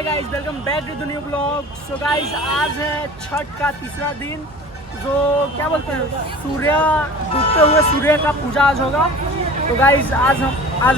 Hey guys, welcome back to the new blog. So guys, आज है छठ का तीसरा दिन, जो क्या बोलते हैं, सूर्य डूबते हुए सूर्य का पूजा आज होगा। तो गाइस, आज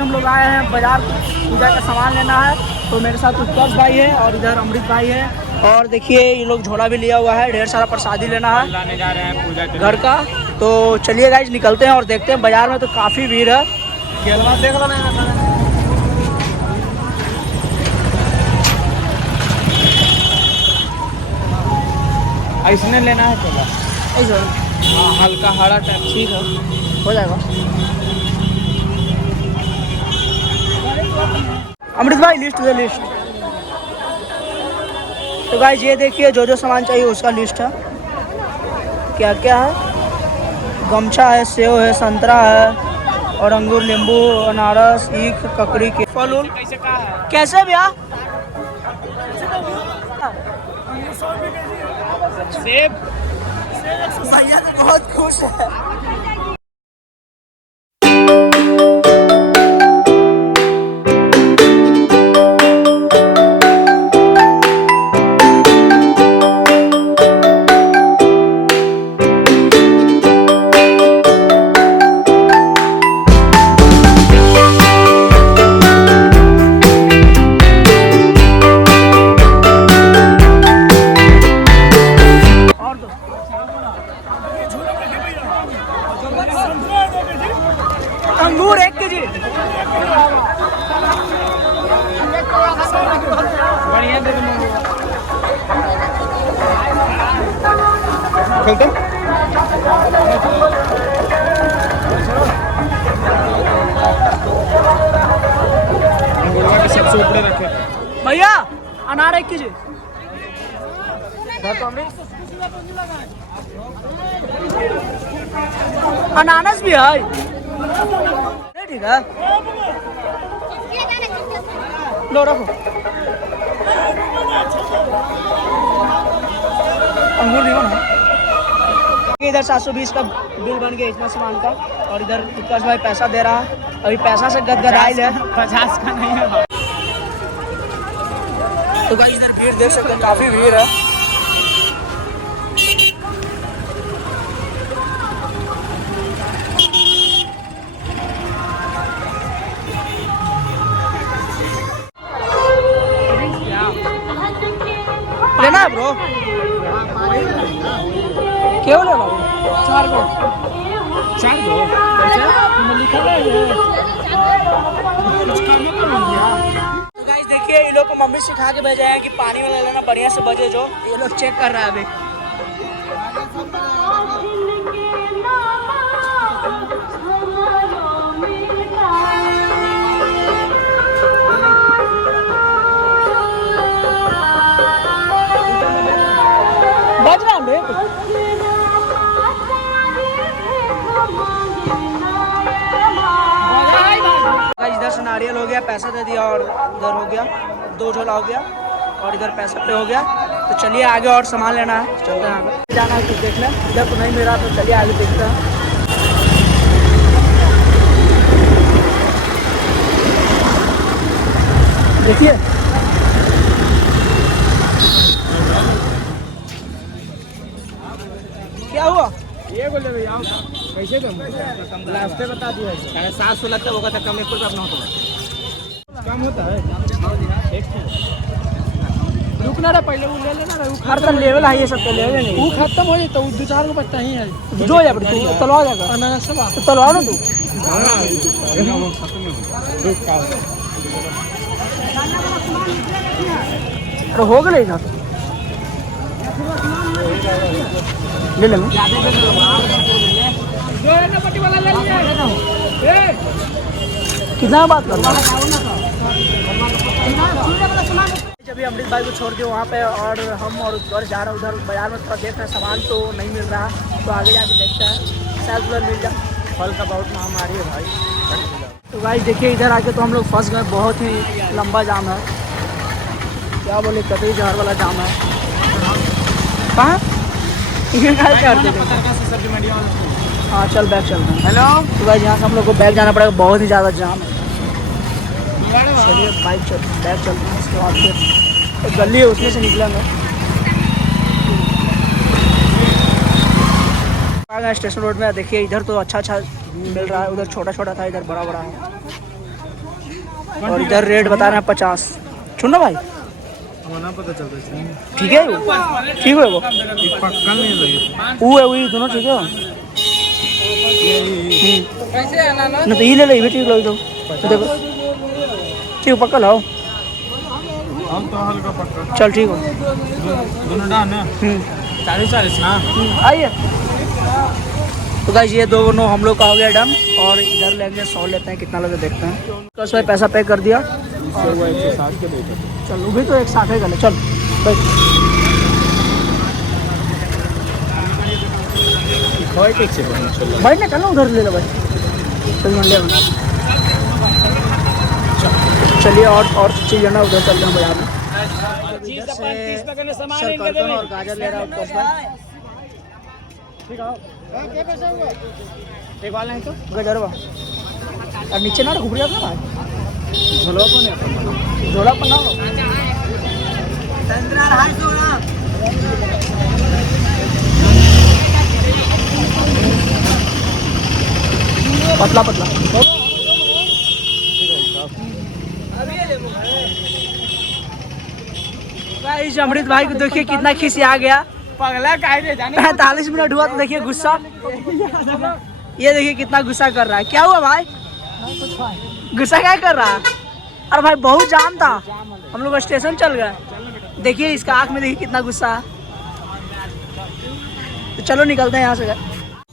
हम लोग आए हैं बाजार, पूजा का सामान लेना है। तो मेरे साथ उत्कर्ष भाई है और इधर अमृत भाई है। और देखिए, ये लोग झोला भी लिया हुआ है, ढेर सारा प्रसादी लेना है, लाने जा रहे हैं पूजा घर का। तो चलिए गाइस, निकलते हैं और देखते हैं। बाजार में तो काफ़ी भीड़ है। देख लो ना, इसने लेना है थोड़ा ऐसा हल्का हरा टाइप। ठीक है, हो जाएगा। अमृत भाई, लिस्ट दे, लिस्ट। तो गाइस, ये देखिए, जो जो सामान चाहिए उसका लिस्ट है। क्या क्या है? गमछा है, सेव है, संतरा है और अंगूर, नींबू, अनारस, ईख, ककड़ी के फल उल। कैसे भैया? सेब भैया तो बहुत खुश है। अंगूर 1 केजी। बढ़िया दे खोलते सबसे ऊपर रखे भैया, अनार 1 केजी। अनानास भी है, ठीक है, लो रखो। अंगूर नहीं हो ना। इधर 720 का बिल बन गया इतना सामान का। और इधर उत्कर्ष भाई पैसा दे रहा है, अभी पैसा से गदगदाइल है। 50 का नहीं है। तो गाइस, इधर भीड़ देख सकते हैं, काफी भीड़ है। लेना है ब्रो? क्यों लेना? 4 को 4 दो लिखा है। तो गाइस देखिए, ये लोग को मम्मी सिखा के भेजे हैं कि पानी में ले लेना, बढ़िया से बजे जो। ये लोग चेक कर रहा है अभी। बज रहा है इधर से नारियल हो गया, पैसा दे दिया, और उधर हो गया 2 झोला हो गया, और इधर पैसा पे हो गया। तो चलिए आगे और सामान लेना है, चलते हैं आगे। जाना है कुछ देखना, इधर तो नहीं मिला, तो चलिए आगे देखते हैं। देखिए, क्या हुआ? ये बोले भैया कैसे कम लास्ट बता दिया 700 लगता होगा, तो कम 1 रुपया अपना होता कम होता है। रुकना रहा, पहले वो ले लेना रहा, हर तरह लेवल है, ये सब तो लेवल नहीं। वो खत्म हो जाता, 2-4 को बचता ही है। जो है तू तलवा जाएगा, तो तलवाओ ना तू। अरे हो गए इधर, ले ले कितना बात कर रहा है। जब अमृत भाई को छोड़ के वहाँ पे, और हम और उत्कर्ष जा रहे हैं उधर बाजार में, थोड़ा देख रहे हैं, सामान तो नहीं मिल रहा, तो आगे जाके देखते हैं, शायद उधर मिल जाए। फल का बहुत महामारी है भाई। तो भाई देखिए, इधर आके तो हम लोग फंस गए, बहुत ही लंबा जाम है, क्या बोले, कतई जहर वाला जाम है। कहाँ हाँ, चल बैग चलते हैं। हेलो, तो भाई यहाँ से हम लोग को बैग जाना पड़ेगा, बहुत ही ज़्यादा जाम है। चलिए बाइक बैग चलते हैं, उसके बाद फिर एक गली है उसमें से निकला मैं। आ गए स्टेशन रोड में। देखिए इधर तो अच्छा अच्छा मिल रहा है, उधर छोटा छोटा था, इधर बड़ा बड़ा है। और इधर रेट बता रहे हैं 50। सुनो भाई पता चलता है ठीक है वो, ठीक है वो पक्का नहीं लगी वो है वही दोनों ठीक है। ना तो ये ले लो, ये भी ठीक लो। तो देखो ठीक पक्का लाओ। हम तो हल्का पक्का चल ठीक हो। दोनों डान ना 40 ना। आइए तो गाइस ये दोनों हम लोग का हो गया डन। और इधर लेंगे 100 लेते हैं, कितना लगे देखते हैं। तो उसमें पैसा पे कर दिया। 160 के देते चल वो भी तो 160 गले। चल भाई खोए के से भाई ना चलो उधर ले लो भाई। चल ले लो। चलिए और चीज़ है ना उधर चलते हैं बाजार में। सरकलकन और गाजर ले रहा हूँ तो एक वाले हैं तो गाजर और नीचे ना घुबरी जाता ना भाई। झोला पर ना हो। पतला पतला गाइस अमृत भाई को देखिए कितना खिसी आ गया। पगला काहे जाने 45 मिनट हुआ तो देखिए गुस्सा। ये देखिए कितना गुस्सा कर रहा है। क्या हुआ भाई, गुस्सा क्या कर रहा है? अरे भाई बहुत जाम था, हम लोग स्टेशन चल गए। देखिए इसका आँख में देखिए कितना गुस्सा है। तो चलो निकलते हैं यहाँ से।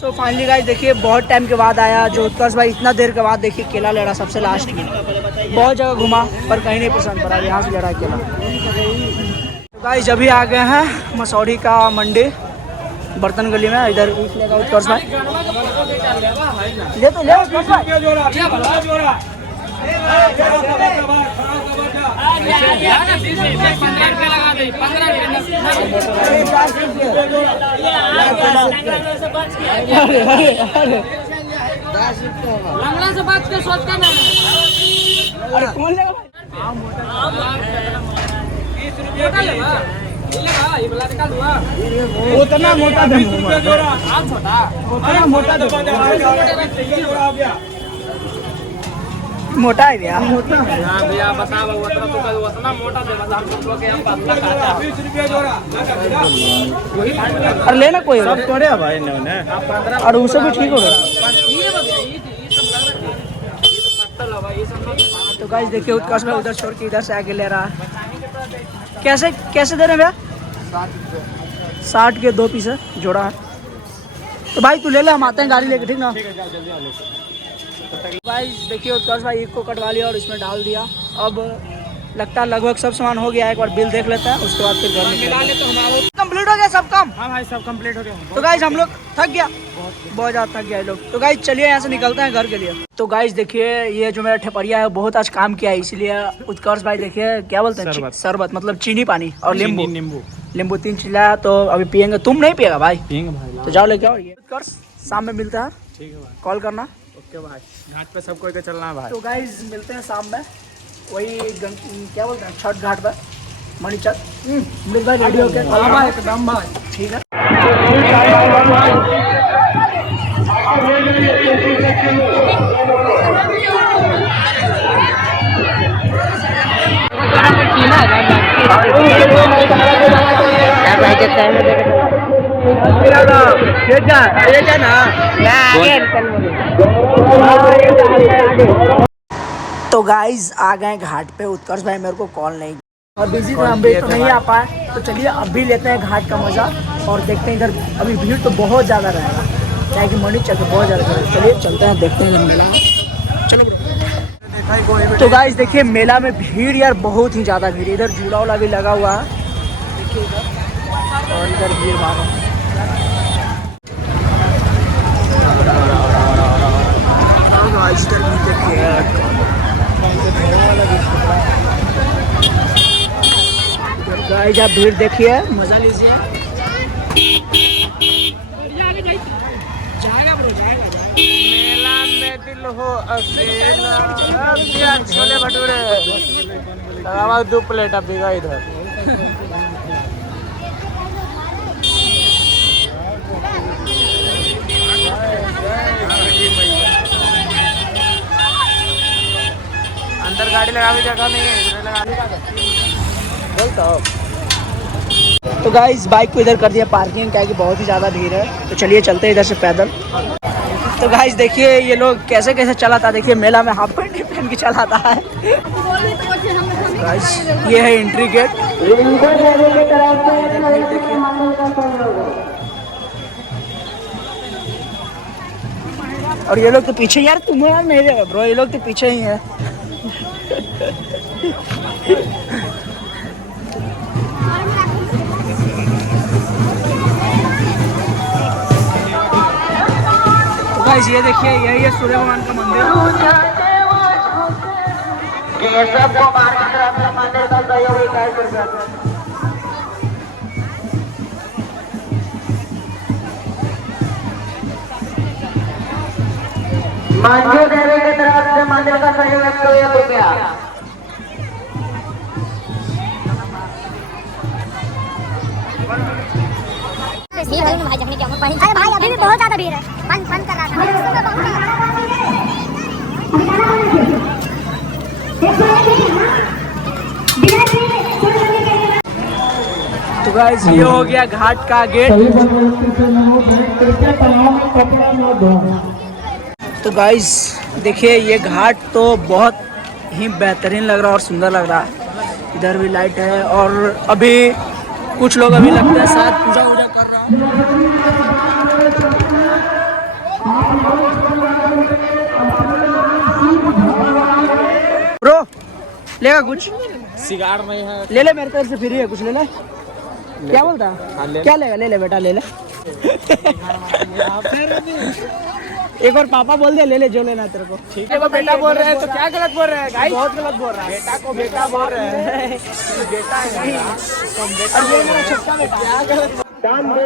सो फाइनली गाइस देखिए बहुत टाइम के बाद आया जो उत्कर्ष भाई, इतना देर के बाद देखिए केला ले रहा सबसे लास्ट में। बहुत जगह घुमा पर कहीं नहीं पसंद पड़ा, यहाँ से ले रहा है केला। तो गाइस अभी आ गए हैं मसौरी का मंडी बर्तन गली में। इधर लेगा उत्कर्ष भाई, ले तो ले उत्कर्ष भाई। से बात कर सोच कर ना। अरे कौन लेगा भाई? उतना मोटा दे उतना मोटा दे। मोटा है भैया। भैया बताओ उतना तो उतना मोटा दे हम लोग के हम पतला खाता 20 रुपया जोड़ा। और लेना कोई सब तोड़े भाई ने और उसे भी ठीक होगा। तो गाइस देखिए उत्कर्ष भाई उधर छोड़ के इधर से आके ले रहा है। कैसे कैसे दे रहे हैं भैया? 60 के 2 पीस है जोड़ा है। तो भाई तू ले ले, हम आते हैं गाड़ी लेके, ठीक ना? भाई देखिए उत्कर्ष भाई एक को कटवा लिया और इसमें डाल दिया। अब लगता है लगभग सब सामान हो गया है। एक बार बिल देख लेते हैं, उसके बाद फिर घर में कंप्लीट हो गया सब काम। हाँ भाई सब कंप्लीट हो गया। तो गाइस हम लोग थक गया, बहुत ज़्यादा थक गया लोग। तो गाइस चलिए यहाँ से निकलते हैं घर के लिए। तो गाइस देखिए ये जो मेरा ठेपरिया है बहुत आज काम किया है, इसलिए उत्कर्ष भाई देखिए क्या बोलते हैं शरबत मतलब चीनी पानी और नींबू 3 चिल्लाया। तो अभी पियेंगे। तुम नहीं पिएगा भाई? पियेंगे भाई। तो जाओ लेके आओ। ये उत्कर्ष शाम में मिलता है, ठीक है भाई। कॉल करना। ओके भाई, घाट पे सबको लेकर चलना है भाई। तो गाइस मिलते हैं शाम में वही क्या बोलते हैं छठ घाट पर मणिचक। अमृत भाई रेडी होके एकदम भाई, ठीक है। तो गाइज आ गए घाट पे। उत्कर्ष भाई मेरे को कॉल नहीं और बिजी थे, हम भी तो नहीं आ पाए। तो चलिए अभी लेते हैं घाट का मजा और देखते हैं। इधर अभी भीड़ तो बहुत ज़्यादा रहेगा, क्या कि मणिचक बहुत ज़्यादा रहेगा। चलिए चलते हैं, देखते हैं मेला। चलो ब्रो। तो गाइज देखिए मेला में भीड़ यार बहुत ही ज़्यादा भीड़। इधर झूला उला भी लगा हुआ है देखिए इधर, और इधर भीड़ भाड़ है। इधर भी देखिए गाइस आप भीड़ देखिए, मजा लीजिए। जाएगा ब्रो, जाएगा मेला में दिल हो अकेला, छोले भटूरे 2 प्लेट अब इधर। अंदर गाड़ी लगाने की जगह नहीं है, इधर लगाने का बोलता हो। तो गाइस बाइक को इधर कर दिया पार्किंग, क्या कि बहुत ही ज़्यादा भीड़ है। तो चलिए चलते हैं इधर से पैदल। तो गाइस देखिए ये लोग कैसे कैसे चलाता, देखिए मेला में हाफ पैंट पहन के चलाता है। गाइस ये है एंट्री गेट। और ये लोग तो पीछे, यार तुम यार मेरे ब्रो, ये लोग तो पीछे ही है। गाइस ये देखिए यही है सूर्य भगवान का मंदिर। मंजू देवी की तरफ से मंदिर का सहयोग 101 रुपया। अरे भाई अभी भी बहुत ज्यादा भीड़ है, फन कर रहा तो गाइस ये हो गया घाट का गेट। तो गाइस देखिए ये घाट तो बहुत ही बेहतरीन लग रहा है और सुंदर लग रहा है। इधर भी लाइट है और अभी कुछ लोग अभी लगता है शायद पूजा वूजा कर रहा है। ब्रो लेगा कुछ? सिगार नहीं है, ले ले, मेरे तरफ से फ्री है, कुछ ले ले। क्या बोलता है? क्या लेगा? ले ले बेटा ले ले। एक और पापा बोल दे, ले ले जो लेना है तेरे को। ठीक है। बेटा बोल रहे हैं तो क्या गलत बोल रहे हैं गाइस? बहुत गलत बोल रहा है। बेटा को बेटा बोल रहे हैं, बेटा है मेरा। और ये मेरा छोटा बेटा।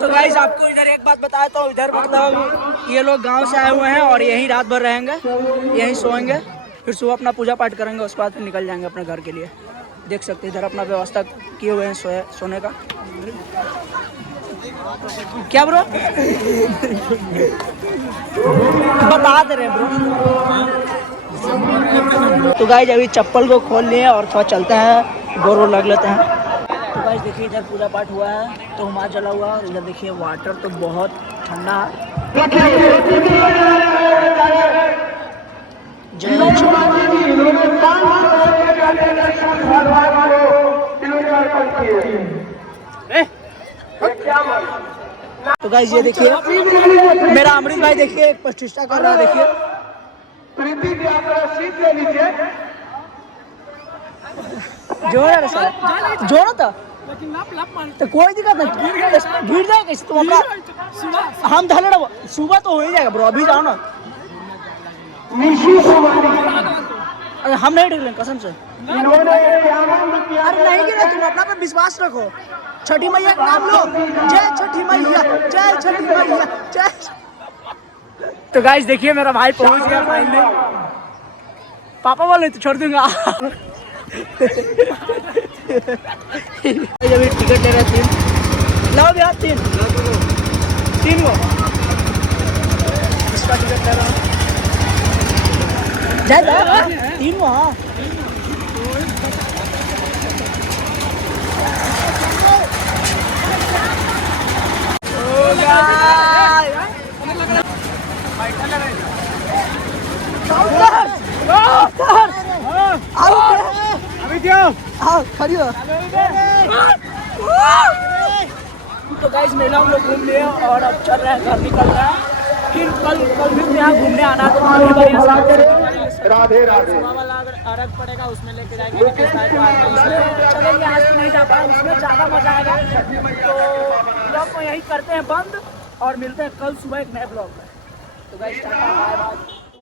तो गाइस आपको इधर एक बात बताता हूँ, इधर मतलब ये लोग गांव से आए हुए हैं और यहीं रात भर रहेंगे, यहीं सोएंगे, फिर सुबह अपना पूजा पाठ करेंगे, उसके बाद फिर निकल जाएंगे अपने घर के लिए। देख सकते हैं इधर अपना व्यवस्था किए हुए हैं सोने का। क्या ब्रो? बता दे रहे ब्रो। तो गाइस अभी चप्पल को खोल लिए और थोड़ा चलते हैं, गोर लग लेते हैं। तो गाइस देखिए इधर पूजा पाठ हुआ है, तो हुमार जला हुआ है और इधर देखिए वाटर तो बहुत ठंडा है। तो गाइस ये देखिए मेरा अमृत भाई देखिए एक प्रतिष्ठा कर रहा है, देखिए जोर है सर, जोर था तो कोई दिक्कत नहीं, गिर जाएगा कैसे तुम अपना। हम धले सुबह तो हो ही जाएगा ब्रो, अभी जाओ ना। अरे हम नहीं ढीलेंगे कसम से। अरे नहीं गिरा, तुम अपना पे विश्वास रखो। छठी मैया का नाम लो, जय छठी मैया, जय छठी मैया, जय। तो गाइस देखिए मेरा भाई पहुंच गया फाइनली। पापा बोले तो छोड़ दूंगा। अभी टिकट ले रहे 3 लाओ भैया, 3 को इसका टिकट ले रहा हूँ। जय 3 को। हाँ अभी क्यों? हाँ खड़ी हो। तो गाइस मेला हम लोग घूम लिए और अब चल रहे हैं, घर निकल रहे हैं। फिर कल भी यहाँ घूमने आना है, तो राधे राधे वाला अर्घ पड़ेगा, उसमें लेके जाएंगे। चलेंगे, आज तो नहीं जा पाए, उसमें ज़्यादा मजा आएगा। तो ब्लॉग को यही करते हैं बंद और मिलते हैं कल सुबह एक नए ब्लॉग में। तो गाइस टाटा बाय बाय।